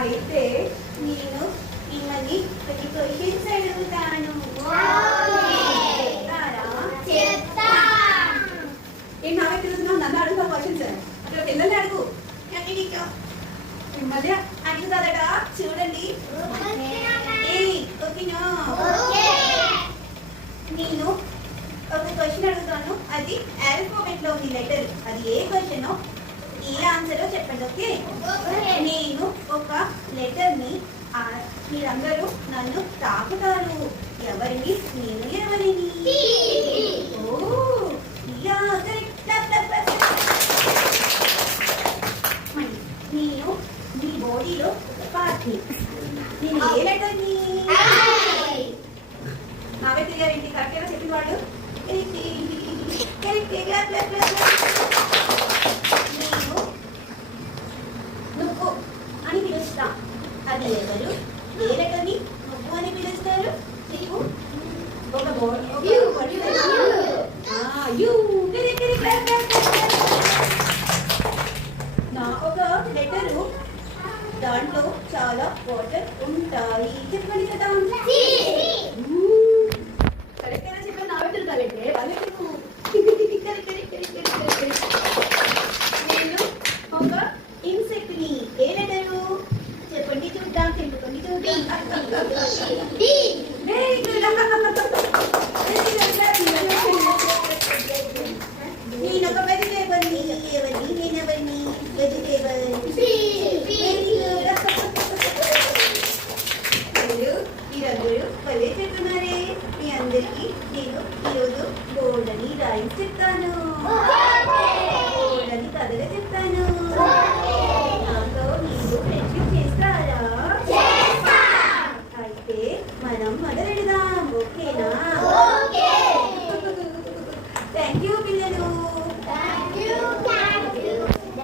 అయితే నేను మిమ్మల్ని కొన్ని క్వశ్చన్స్ అడుగుతాను. ఏం నావే తెలుస్తున్నావు? నన్ను అడుగుతావు క్వశ్చన్స్? అక్కడ పిల్లల్ని అడుగు. మిమ్మల్ని అడుగుతాదట. చూడండి. ఓకేనా? నేను ఒక క్వశ్చన్ అడుగుతాను. అది ఆల్ఫాబెట్ లో ఉంది లెటర్. అది ఏ క్వశ్చన్ ఏ ఆన్సర్ చెప్పండి. ఓకే? నేను ఒక లెటర్ ని మీరందరూ నన్ను తాకుతారు. ఎవరిని? నేను ఎవరిని? నేను మీ బాడీలో ఒక పార్ట్ ని. నేను ఏ లెటర్ ని? నావైతే గారింటి కరెక్ట్గా చెప్పిన వాడు నేను నువ్వు అని పిలుస్తా. అది ఎవరు? ఏ లెటర్ ని నువ్వు అని పిలుస్తారు? నీకు ఒక నా ఒక లెటరు, దాంట్లో చాలా వాటర్ ఉంటాయి. చెప్పండి కదా. కరెక్ట్గా చెప్పండి. నా పెట్టరు కరెక్టే. నేను ఒక ఇన్సెక్ట్ ని. ఏ లెటరు చెప్పండి చూద్దాం. చెప్పుకోండి చూద్దాం. నేను ఒక వెజిటేబుల్ ని. ఎవరిని? నేనెవరిని? వెజిటేబుల్. మీరందరూ భలే చెప్తున్నారే. మీ అందరికీ నేను ఈరోజు బోర్డని రైమ్స్ చెప్తాను. బోర్డని కథగా చెప్తాను. నాతో మీరు ఫ్రెండ్షిప్ చేస్తారా? అయితే మనం మొదలెడదాం.